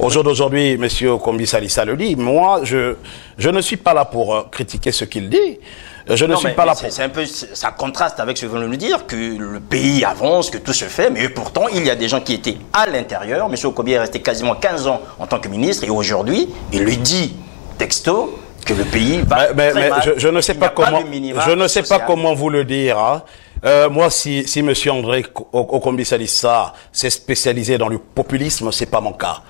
Au jour d'aujourd'hui, M. Kombi Salissa le dit, moi, je ne suis pas là pour critiquer ce qu'il dit. Je ne suis pas là pour... C'est un peu, ça contraste avec ce que vous venez de nous dire, que le pays avance, que tout se fait, mais pourtant, il y a des gens qui étaient à l'intérieur. M. Okobi est resté quasiment 15 ans en tant que ministre, et aujourd'hui, il lui dit, texto, que le pays va très mal. Je ne sais pas comment vous le dire. Hein. Moi, si M. André Okombi Salissa s'est spécialisé dans le populisme, c'est pas mon cas.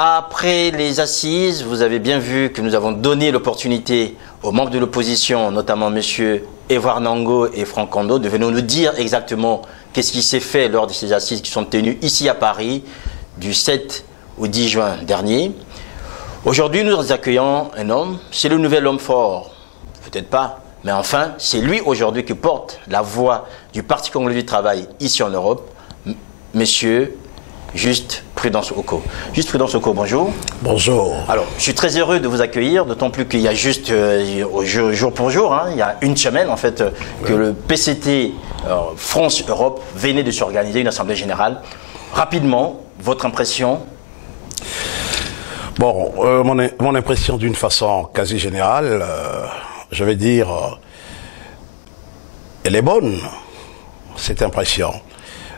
Après les assises, vous avez bien vu que nous avons donné l'opportunité aux membres de l'opposition, notamment M. Édouard Nango et Franck Kondo, de venir nous dire exactement qu'est-ce qui s'est fait lors de ces assises qui sont tenues ici à Paris du 7 au 10 juin dernier. Aujourd'hui, nous accueillons un homme, c'est le nouvel homme fort, peut-être pas, mais enfin, c'est lui aujourd'hui qui porte la voix du Parti congolais du travail ici en Europe, Monsieur Juste Prudence Oko. Juste Prudence Oko, bonjour. Bonjour. Alors, je suis très heureux de vous accueillir, d'autant plus qu'il y a juste jour pour jour, hein, il y a une semaine en fait, que le PCT France-Europe venait de s'organiser une assemblée générale. Rapidement, votre impression? Bon, mon impression d'une façon quasi générale, je vais dire, elle est bonne, cette impression.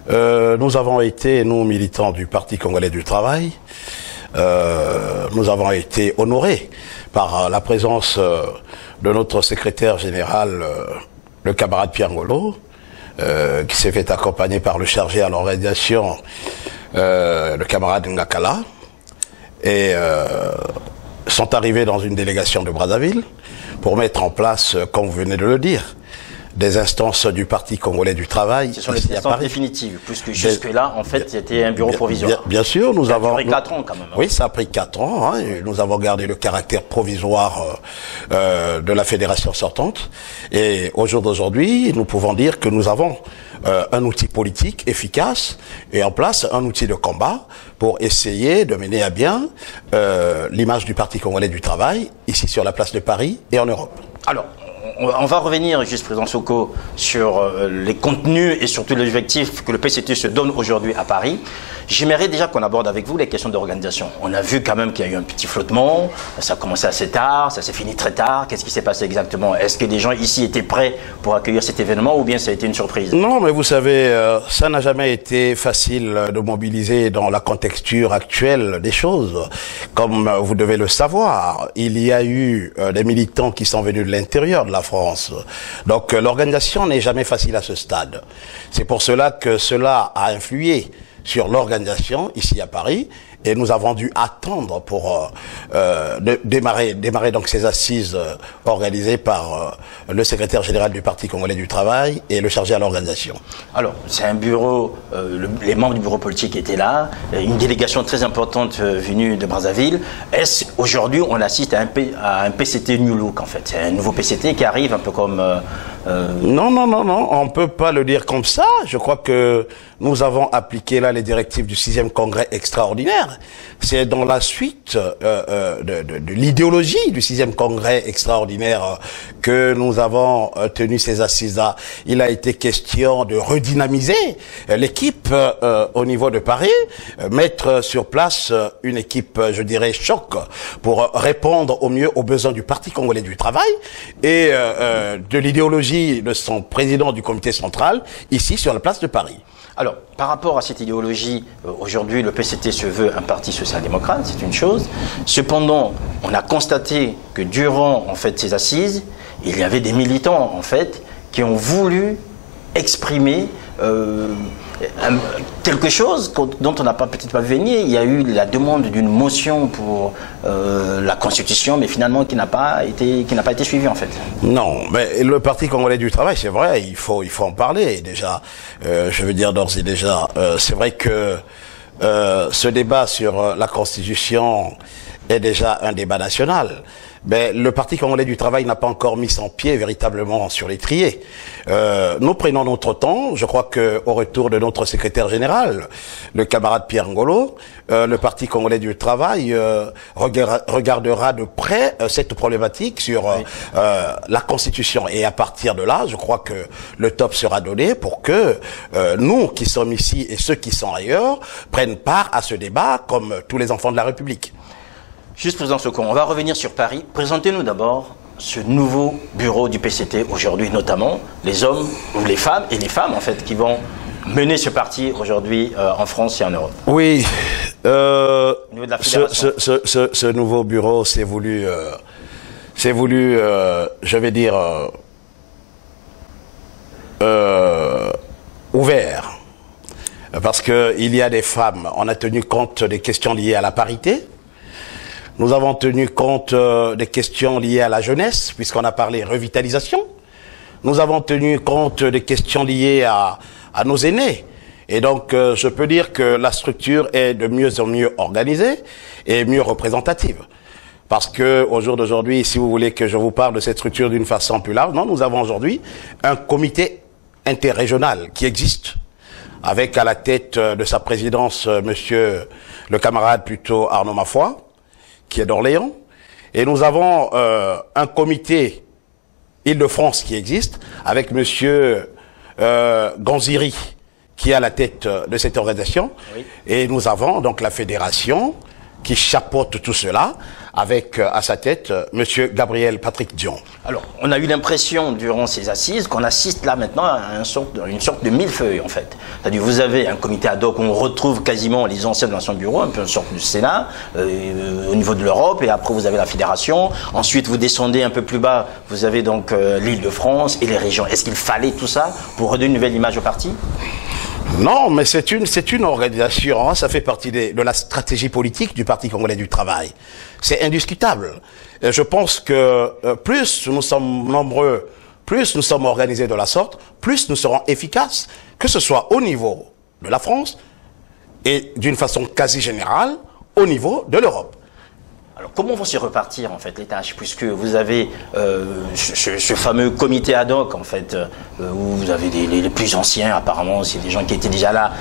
Nous avons été, nous militants du Parti congolais du travail, nous avons été honorés par la présence de notre secrétaire général, le camarade Pierre Ngolo, qui s'est fait accompagner par le chargé à l'organisation, le camarade Ngakala, et sont arrivés dans une délégation de Brazzaville pour mettre en place, comme vous venez de le dire, des instances du Parti congolais du travail. Ce sont les instances définitives, puisque jusque-là, en fait, c'était un bureau provisoire. Bien sûr, nous avons... Ça a pris 4 ans quand même. Oui, ça a pris 4 ans. Hein, et nous avons gardé le caractère provisoire de la fédération sortante. Et au jour d'aujourd'hui, nous pouvons dire que nous avons un outil politique efficace et en place un outil de combat pour essayer de mener à bien l'image du Parti congolais du travail, ici sur la place de Paris et en Europe. Alors, on va revenir, juste Président Soko, sur les contenus et surtout les objectifs que le PCT se donne aujourd'hui à Paris. J'aimerais déjà qu'on aborde avec vous les questions d'organisation. On a vu quand même qu'il y a eu un petit flottement, ça a commencé assez tard, ça s'est fini très tard. Qu'est-ce qui s'est passé exactement? Est-ce que les gens ici étaient prêts pour accueillir cet événement ou bien ça a été une surprise? Non, mais vous savez, ça n'a jamais été facile de mobiliser dans la contexture actuelle des choses. Comme vous devez le savoir, il y a eu des militants qui sont venus de l'intérieur de la France. Donc l'organisation n'est jamais facile à ce stade. C'est pour cela que cela a influé sur l'organisation ici à Paris et nous avons dû attendre pour démarrer donc ces assises organisées par le secrétaire général du Parti congolais du travail et le chargé à l'organisation. Alors, c'est un bureau, les membres du bureau politique étaient là, une délégation très importante venue de Brazzaville. Est-ce aujourd'hui on assiste à un PCT New Look en fait? C'est un nouveau PCT qui arrive un peu comme... Non, on ne peut pas le dire comme ça. Je crois que nous avons appliqué là les directives du 6e congrès extraordinaire. C'est dans la suite de l'idéologie du 6e congrès extraordinaire que nous avons tenu ces assises-là. Il a été question de redynamiser l'équipe au niveau de Paris, mettre sur place une équipe, je dirais, choc, pour répondre au mieux aux besoins du Parti congolais du travail et de l'idéologie de son président du comité central, ici sur la place de Paris. Alors, par rapport à cette idéologie, aujourd'hui, le PCT se veut un parti social-démocrate, c'est une chose. Cependant, on a constaté que durant, en fait, ces assises, il y avait des militants, en fait, qui ont voulu exprimer quelque chose dont on n'a peut-être pas vu venir. Il y a eu la demande d'une motion pour la Constitution, mais finalement qui n'a pas été suivie en fait. Non, mais le Parti congolais du travail, c'est vrai, il faut en parler déjà. Je veux dire d'ores et déjà, c'est vrai que ce débat sur la Constitution est déjà un débat national. Mais le Parti congolais du travail n'a pas encore mis son pied véritablement sur l'étrier. Nous prenons notre temps. Je crois qu'au retour de notre secrétaire général, le camarade Pierre Ngolo, le Parti congolais du travail regardera de près cette problématique sur la Constitution. Et à partir de là, je crois que le top sera donné pour que nous qui sommes ici et ceux qui sont ailleurs prennent part à ce débat comme tous les enfants de la République. Juste, président Sokon, on va revenir sur Paris. Présentez-nous d'abord ce nouveau bureau du PCT aujourd'hui, notamment les hommes ou les femmes, et les femmes en fait, qui vont mener ce parti aujourd'hui en France et en Europe. Oui, au niveau de la fédération. ce nouveau bureau s'est voulu, je vais dire, ouvert. Parce qu'il y a des femmes, on a tenu compte des questions liées à la parité. Nous avons tenu compte des questions liées à la jeunesse, puisqu'on a parlé revitalisation. Nous avons tenu compte des questions liées à nos aînés. Et donc, je peux dire que la structure est de mieux en mieux organisée et mieux représentative. Parce que au jour d'aujourd'hui, si vous voulez que je vous parle de cette structure d'une façon plus large, non, nous avons aujourd'hui un comité interrégional qui existe, avec à la tête de sa présidence, monsieur le camarade plutôt Arnaud Mafoy, qui est d'Orléans, et nous avons un comité Île-de-France qui existe, avec monsieur Ganziri, qui est à la tête de cette organisation, oui. Et nous avons donc la fédération qui chapeaute tout cela, avec à sa tête monsieur Gabriel Patrick Dion. Alors, on a eu l'impression durant ces assises qu'on assiste là maintenant à une sorte de millefeuille en fait. C'est-à-dire vous avez un comité ad hoc où on retrouve quasiment les anciens de l'ancien bureau, un peu une sorte du Sénat au niveau de l'Europe, et après vous avez la fédération. Ensuite vous descendez un peu plus bas, vous avez donc l'Île-de-France et les régions. Est-ce qu'il fallait tout ça pour redonner une nouvelle image au parti ? Non, mais c'est une organisation, hein, ça fait partie de la stratégie politique du Parti congolais du travail. C'est indiscutable. Et je pense que plus nous sommes nombreux, plus nous sommes organisés de la sorte, plus nous serons efficaces, que ce soit au niveau de la France et d'une façon quasi générale au niveau de l'Europe. Alors, comment vont se repartir en fait les tâches, puisque vous avez ce fameux comité ad hoc en fait, où vous avez les plus anciens apparemment, c'est des gens qui étaient déjà là,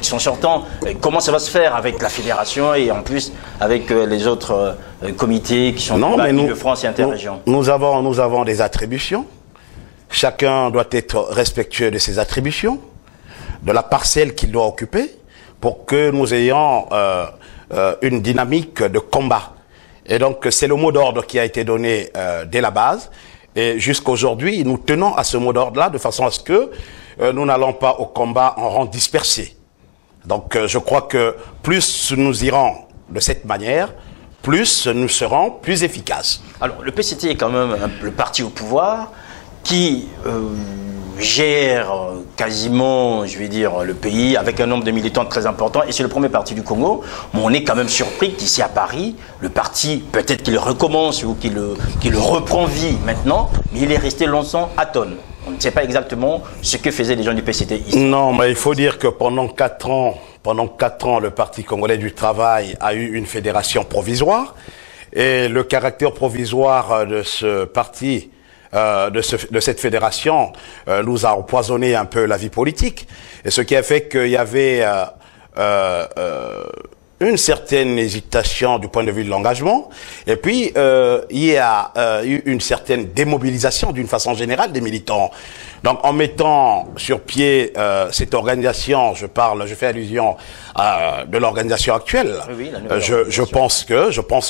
qui sont sortants. Comment ça va se faire avec la fédération et en plus avec les autres comités qui sont de France et interrégion? Nous avons des attributions. Chacun doit être respectueux de ses attributions, de la parcelle qu'il doit occuper, pour que nous ayons une dynamique de combat. Et donc, c'est le mot d'ordre qui a été donné dès la base. Et jusqu'aujourd'hui, nous tenons à ce mot d'ordre-là de façon à ce que nous n'allons pas au combat en rang dispersé. Donc, je crois que plus nous irons de cette manière, plus nous serons plus efficaces. Alors, le PCT est quand même le parti au pouvoir qui gère quasiment, je vais dire, le pays avec un nombre de militants très important, et c'est le premier parti du Congo. Mais on est quand même surpris qu'ici à Paris, le parti, peut-être qu'il recommence ou qu'il reprend vie maintenant, mais il est resté longtemps atone. On ne sait pas exactement ce que faisaient les gens du PCT ici. Non, mais il faut dire que pendant 4 ans, le Parti congolais du travail a eu une fédération provisoire, et le caractère provisoire de ce parti, de cette fédération nous a empoisonné un peu la vie politique, et ce qui a fait qu'il y avait une certaine hésitation du point de vue de l'engagement, et puis il y a eu une certaine démobilisation d'une façon générale des militants. Donc en mettant sur pied cette organisation, je fais allusion de l'organisation actuelle, oui, je pense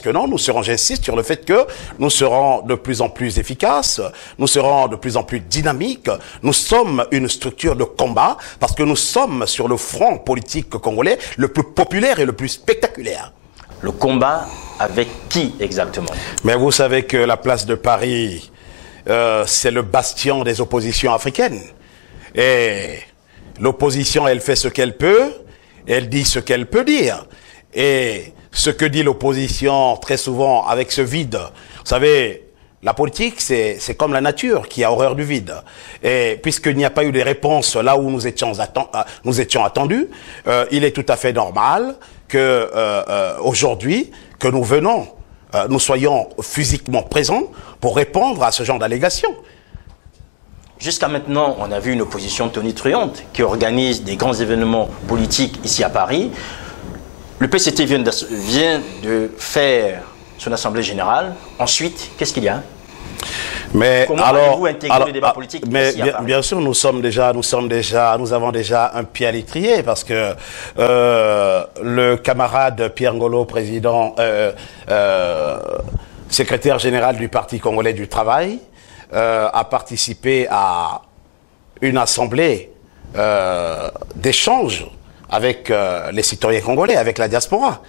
que non, j'insiste sur le fait que nous serons de plus en plus efficaces, nous serons de plus en plus dynamiques, nous sommes une structure de combat, parce que nous sommes sur le front politique congolais le plus populaire et le plus spectaculaire. Le combat avec qui exactement? Mais vous savez que la place de Paris, c'est le bastion des oppositions africaines. Et l'opposition, elle fait ce qu'elle peut, elle dit ce qu'elle peut dire. Et ce que dit l'opposition, très souvent, avec ce vide, vous savez, la politique, c'est comme la nature qui a horreur du vide. Et puisqu'il n'y a pas eu de réponse là où nous étions attendus, il est tout à fait normal que aujourd'hui, que nous venons, nous soyons physiquement présents pour répondre à ce genre d'allégations. Jusqu'à maintenant, on a vu une opposition tonitruante qui organise des grands événements politiques ici à Paris. Le PCT vient de faire son assemblée générale. Ensuite, qu'est-ce qu'il y a? Mais comment allez-vous intégrer le débat politique mais bien sûr, nous avons déjà un pied à l'étrier parce que le camarade Pierre Ngolo, président, secrétaire général du Parti congolais du travail, a participé à une assemblée d'échange avec les citoyens congolais, avec la diaspora.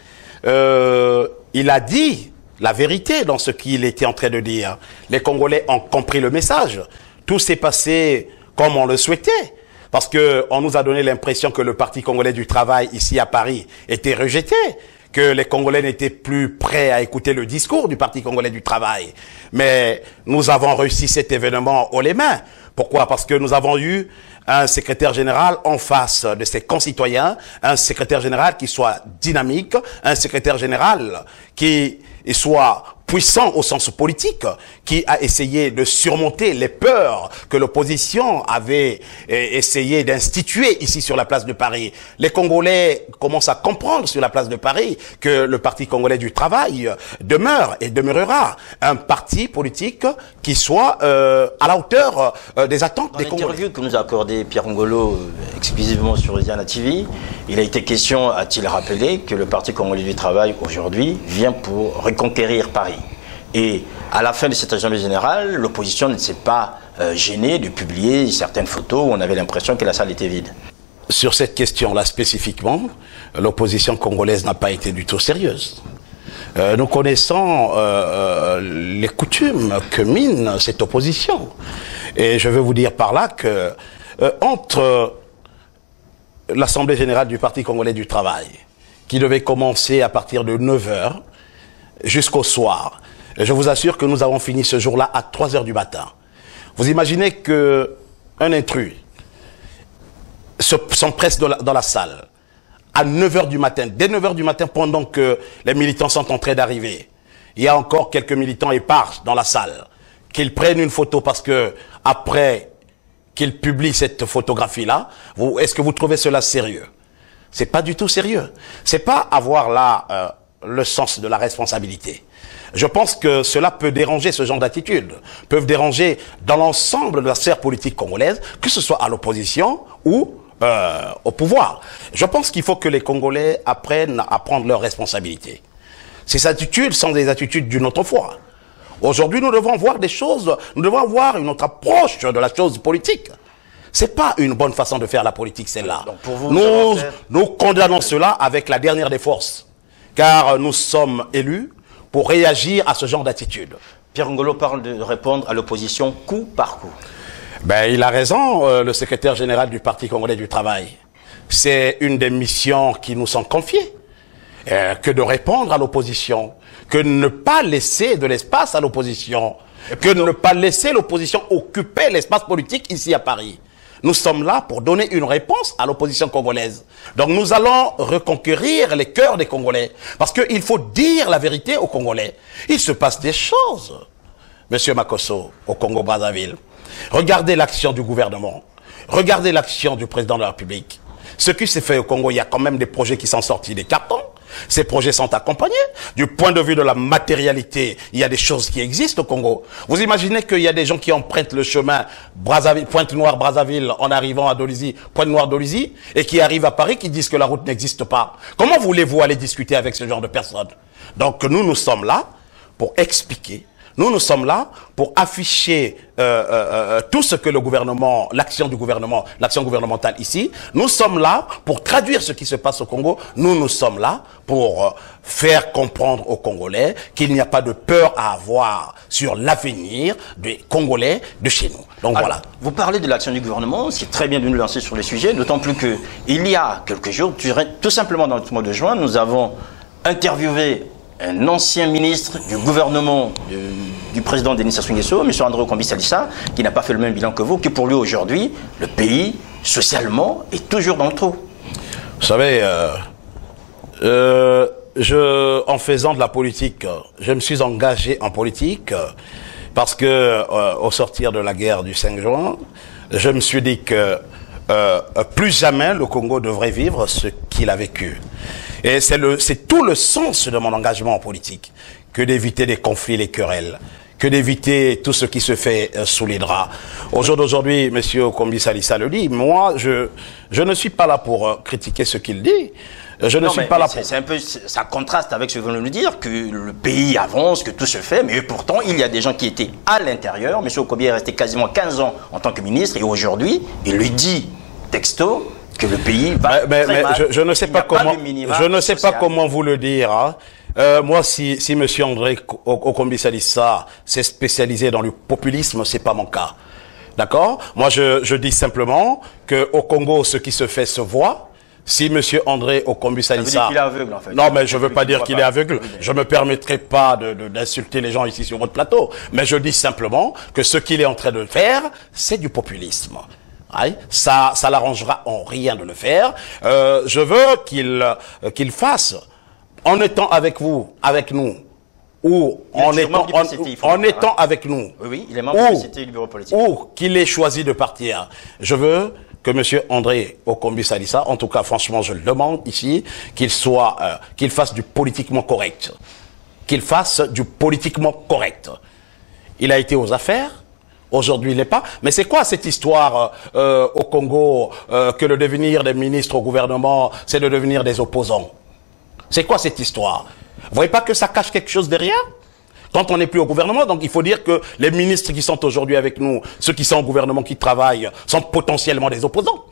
Il a dit la vérité dans ce qu'il était en train de dire. Les Congolais ont compris le message. Tout s'est passé comme on le souhaitait. Parce qu'on nous a donné l'impression que le Parti congolais du travail, ici à Paris, était rejeté. Que les Congolais n'étaient plus prêts à écouter le discours du Parti congolais du travail. Mais nous avons réussi cet événement haut les mains. Pourquoi? Parce que nous avons eu un secrétaire général en face de ses concitoyens, un secrétaire général qui soit dynamique, un secrétaire général qui soit puissant au sens politique, qui a essayé de surmonter les peurs que l'opposition avait essayé d'instituer ici sur la place de Paris. Les Congolais commencent à comprendre sur la place de Paris que le Parti congolais du travail demeure et demeurera un parti politique qui soit à la hauteur des attentes des Congolais. Dans l'interview que nous a accordé Pierre Ngolo exclusivement sur Diana TV, il a été question, a-t-il rappelé, que le Parti congolais du travail aujourd'hui vient pour reconquérir Paris. Et à la fin de cette assemblée générale, l'opposition ne s'est pas gênée de publier certaines photos où on avait l'impression que la salle était vide. Sur cette question-là spécifiquement, l'opposition congolaise n'a pas été du tout sérieuse. Nous connaissons les coutumes que mine cette opposition. Et je veux vous dire par là que entre l'Assemblée générale du Parti congolais du travail, qui devait commencer à partir de 9 h jusqu'au soir, je vous assure que nous avons fini ce jour-là à 3 h du matin. Vous imaginez qu'un intrus s'empresse dans la salle à 9 h du matin, dès 9 h du matin, pendant que les militants sont en train d'arriver. Il y a encore quelques militants épars dans la salle, qu'ils prennent une photo parce que après qu'ils publient cette photographie-là, est-ce que vous trouvez cela sérieux? C'est pas du tout sérieux. C'est pas avoir là le sens de la responsabilité. Je pense que cela peut déranger, ce genre d'attitude, peuvent déranger dans l'ensemble de la sphère politique congolaise, que ce soit à l'opposition ou au pouvoir. Je pense qu'il faut que les Congolais apprennent à prendre leurs responsabilités. Ces attitudes sont des attitudes d'une autre foi. Aujourd'hui, nous devons voir des choses, nous devons avoir une autre approche de la chose politique. C'est pas une bonne façon de faire la politique, celle-là. Nous condamnons cela avec la dernière des forces, car nous sommes élus pour réagir à ce genre d'attitude. Pierre Ngolo parle de répondre à l'opposition coup par coup. Ben, il a raison, le secrétaire général du Parti congolais du travail. C'est une des missions qui nous sont confiées, que de répondre à l'opposition, que de ne pas laisser de l'espace à l'opposition, que de ne pas laisser l'opposition occuper l'espace politique ici à Paris. Nous sommes là pour donner une réponse à l'opposition congolaise. Donc nous allons reconquérir les cœurs des Congolais. Parce qu'il faut dire la vérité aux Congolais. Il se passe des choses, Monsieur Makosso, au Congo-Brazzaville. Regardez l'action du gouvernement. Regardez l'action du président de la République. Ce qui s'est fait au Congo, il y a quand même des projets qui sont sortis des cartons. Ces projets sont accompagnés. Du point de vue de la matérialité, il y a des choses qui existent au Congo. Vous imaginez qu'il y a des gens qui empruntent le chemin Pointe-Noire-Brazzaville en arrivant à Dolisie, Pointe-Noire-Dolisie, et qui arrivent à Paris qui disent que la route n'existe pas. Comment voulez-vous aller discuter avec ce genre de personnes? Donc nous sommes là pour expliquer. Nous sommes là pour afficher tout ce que le gouvernement, l'action gouvernementale ici. Nous sommes là pour traduire ce qui se passe au Congo. Nous sommes là pour faire comprendre aux Congolais qu'il n'y a pas de peur à avoir sur l'avenir des Congolais de chez nous. Donc alors, voilà. Vous parlez de l'action du gouvernement, c'est très bien de nous lancer sur les sujets, d'autant plus qu'il y a quelques jours, tout simplement dans le mois de juin, nous avons interviewé un ancien ministre du gouvernement du président Denis Sassou Nguesso, M. André Kombi Salissa, qui n'a pas fait le même bilan que vous, que pour lui aujourd'hui, le pays, socialement, est toujours dans le trou. Vous savez, en faisant de la politique, je me suis engagé en politique parce que, au sortir de la guerre du 5 juin, je me suis dit que plus jamais le Congo devrait vivre ce qu'il a vécu. Et c'est tout le sens de mon engagement en politique, que d'éviter les conflits, les querelles, que d'éviter tout ce qui se fait sous les draps. Au jour d'aujourd'hui, M. Okombi Salissa le dit, moi, je ne suis pas là pour critiquer ce qu'il dit. Je ne suis pas là pour... Ça contraste avec ce que vous venez de nous dire, que le pays avance, que tout se fait, mais pourtant, il y a des gens qui étaient à l'intérieur. M. Okombi est resté quasiment 15 ans en tant que ministre, et aujourd'hui, il lui dit, texto, que le pays va très mal. Je ne sais pas comment, comment vous le dire. Hein. Moi, si M. André Okombi Salissa s'est spécialisé dans le populisme, c'est pas mon cas. D'accord? Moi, je dis simplement qu'au Congo, ce qui se fait se voit. Si M. André Okombi Salissa... Ça veut dire qu'il est aveugle, en fait. Non, mais je ne veux pas dire qu'il est aveugle. Je ne me permettrai pas d'insulter les gens ici sur votre plateau. Mais je dis simplement que ce qu'il est en train de faire, c'est du populisme. Ouais, ça l'arrangera en rien de le faire. Je veux qu'il fasse, en étant avec vous, avec nous, ou en étant avec nous, oui, il est membre du PCT du bureau politique, ou qu'il ait choisi de partir. Je veux que M. André Okombi Salissa, en tout cas, franchement, je le demande ici, qu'il fasse du politiquement correct. Qu'il fasse du politiquement correct. Il a été aux affaires. Aujourd'hui, il n'est pas. Mais c'est quoi cette histoire au Congo que le devenir des ministres au gouvernement, c'est de devenir des opposants? C'est quoi cette histoire? Vous voyez pas que ça cache quelque chose derrière? Quand on n'est plus au gouvernement, donc il faut dire que les ministres qui sont aujourd'hui avec nous, ceux qui sont au gouvernement, qui travaillent, sont potentiellement des opposants.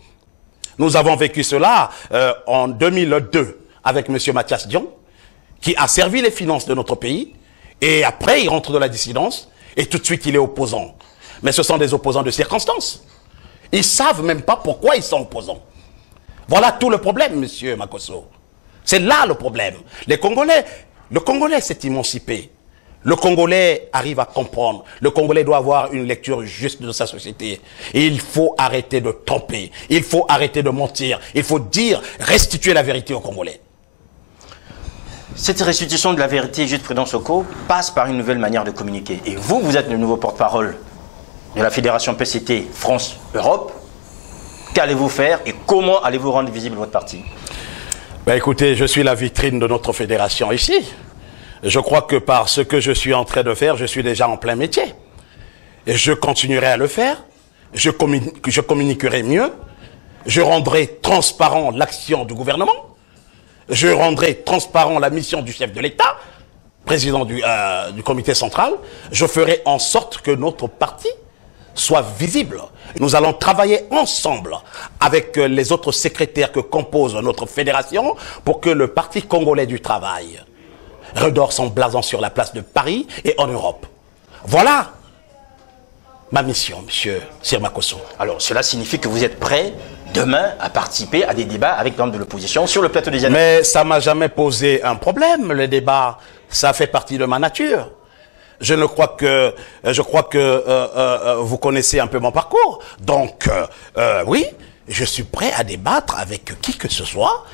Nous avons vécu cela en 2002 avec M. Mathias Dion, qui a servi les finances de notre pays, et après il rentre de la dissidence, et tout de suite il est opposant. Mais ce sont des opposants de circonstance. Ils ne savent même pas pourquoi ils sont opposants. Voilà tout le problème, M. Makosso. C'est là le problème. Le Congolais s'est émancipé. Le Congolais arrive à comprendre. Le Congolais doit avoir une lecture juste de sa société. Et il faut arrêter de tromper. Il faut arrêter de mentir. Il faut restituer la vérité aux Congolais. Cette restitution de la vérité, juste Prudent Soko, passe par une nouvelle manière de communiquer. Et vous, vous êtes le nouveau porte-parole de la Fédération PCT France-Europe. Qu'allez-vous faire et comment allez-vous rendre visible votre parti? Ben écoutez, je suis la vitrine de notre fédération ici. Je crois que par ce que je suis en train de faire, je suis déjà en plein métier. Et je continuerai à le faire. Je communiquerai mieux. Je rendrai transparent l'action du gouvernement. Je rendrai transparent la mission du chef de l'État, président du comité central. Je ferai en sorte que notre parti soit visible. Nous allons travailler ensemble avec les autres secrétaires que compose notre fédération pour que le Parti congolais du travail redore son blason sur la place de Paris et en Europe. Voilà ma mission, monsieur Sir Makosso. Alors, cela signifie que vous êtes prêt demain à participer à des débats avec membres de l'opposition sur le plateau des analyses? Mais ça ne m'a jamais posé un problème, le débat. Ça fait partie de ma nature. Je crois que vous connaissez un peu mon parcours. Donc, oui, je suis prêt à débattre avec qui que ce soit,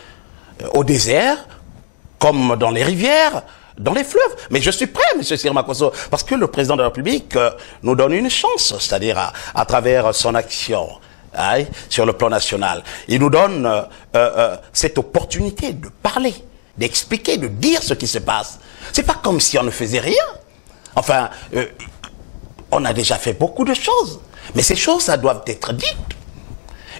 au désert, comme dans les rivières, dans les fleuves. Mais je suis prêt, M. Sir Makosso, parce que le président de la République nous donne une chance, c'est-à-dire à travers son action sur le plan national. Il nous donne cette opportunité de parler, d'expliquer, de dire ce qui se passe. C'est pas comme si on ne faisait rien. Enfin, on a déjà fait beaucoup de choses. Mais ces choses, ça doivent être dites.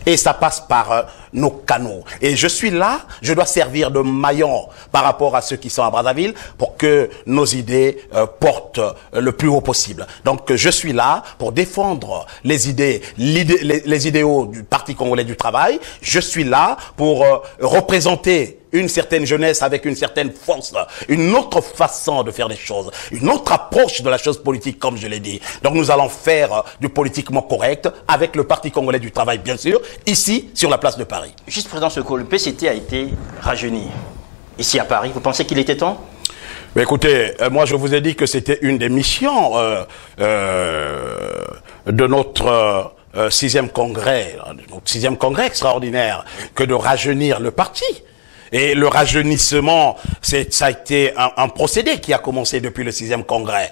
Et ça passe par nos canaux. Et je suis là, je dois servir de maillon par rapport à ceux qui sont à Brazzaville pour que nos idées portent le plus haut possible. Donc je suis là pour défendre les idéaux du Parti congolais du travail. Je suis là pour représenter une certaine jeunesse avec une certaine force, une autre façon de faire les choses, une autre approche de la chose politique, comme je l'ai dit. Donc nous allons faire du politiquement correct avec le Parti congolais du travail, bien sûr, ici, sur la place de Paris. Juste, Président Soko, le PCT a été rajeuni ici à Paris. Vous pensez qu'il était temps? Mais écoutez, moi je vous ai dit que c'était une des missions de notre sixième congrès extraordinaire, que de rajeunir le parti. Et le rajeunissement, ça a été un procédé qui a commencé depuis le 6e congrès.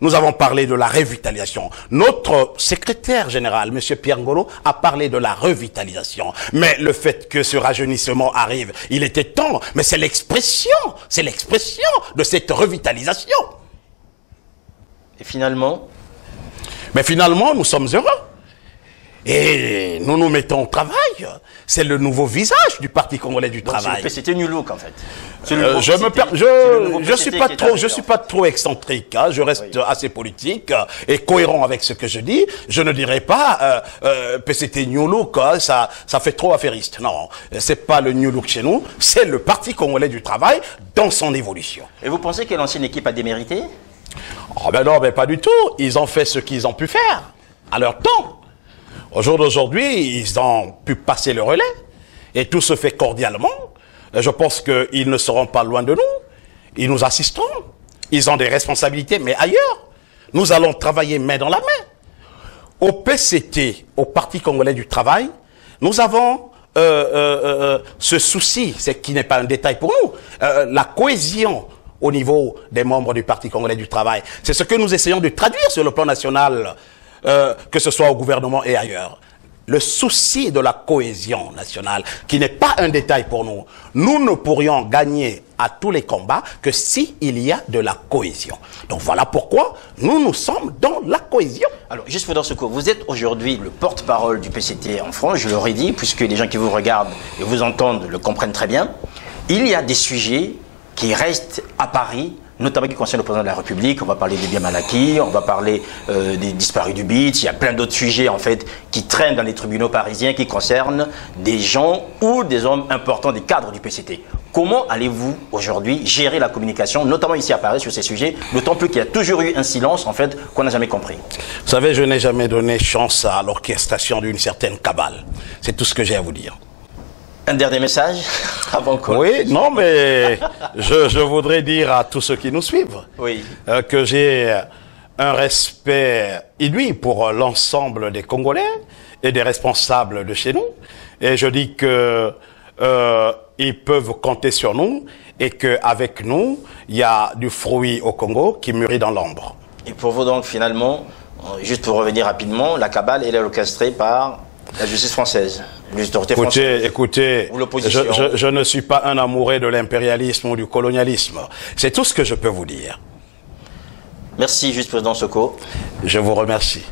Nous avons parlé de la revitalisation. Notre secrétaire général, M. Pierre Ngolo, a parlé de la revitalisation. Mais le fait que ce rajeunissement arrive, il était temps. Mais c'est l'expression de cette revitalisation. Et finalement? Mais finalement, nous sommes heureux. Et nous nous mettons au travail. C'est le nouveau visage du Parti congolais du travail. C'était New Look en fait. Je suis pas trop excentrique. Hein. Je reste assez politique et cohérent avec ce que je dis. Je ne dirais pas PCT New Look. Hein, ça fait trop affairiste. Non, c'est pas le New Look chez nous. C'est le Parti congolais du travail dans son évolution. Et vous pensez que l'ancienne équipe a démérité? Oh ben non, ben pas du tout. Ils ont fait ce qu'ils ont pu faire à leur temps. Au jour d'aujourd'hui, ils ont pu passer le relais et tout se fait cordialement. Je pense qu'ils ne seront pas loin de nous. Ils nous assisteront. Ils ont des responsabilités, mais ailleurs. Nous allons travailler main dans la main. Au PCT, au Parti congolais du travail, nous avons ce souci, qui n'est pas un détail pour nous, la cohésion au niveau des membres du Parti congolais du travail. C'est ce que nous essayons de traduire sur le plan national, que ce soit au gouvernement et ailleurs. Le souci de la cohésion nationale, qui n'est pas un détail pour nous. Nous ne pourrions gagner à tous les combats que s'il y a de la cohésion. Donc voilà pourquoi nous sommes dans la cohésion. Alors, juste pour dans ce cours, vous êtes aujourd'hui le porte-parole du PCT en France, je l'aurais dit, puisque les gens qui vous regardent et vous entendent le comprennent très bien. Il y a des sujets qui restent à Paris, notamment qui concernent le président de la République. On va parler des biens mal acquis, on va parler des disparus du BIT. Il y a plein d'autres sujets en fait qui traînent dans les tribunaux parisiens qui concernent des gens ou des hommes importants, des cadres du PCT. Comment allez-vous aujourd'hui gérer la communication, notamment ici à Paris, sur ces sujets, d'autant plus qu'il y a toujours eu un silence en fait qu'on n'a jamais compris? Vous savez, je n'ai jamais donné chance à l'orchestration d'une certaine cabale. C'est tout ce que j'ai à vous dire. Un dernier message avant qu'on... Oui, non, mais je voudrais dire à tous ceux qui nous suivent que j'ai un respect inouï pour l'ensemble des Congolais et des responsables de chez nous. Et je dis que ils peuvent compter sur nous et qu'avec nous, il y a du fruit au Congo qui mûrit dans l'ombre. Et pour vous donc, finalement, juste pour revenir rapidement, la cabale, elle est orchestrée par la justice française. Écoutez, je ne suis pas un amoureux de l'impérialisme ou du colonialisme. C'est tout ce que je peux vous dire. Merci, Juste Président Soko. Je vous remercie.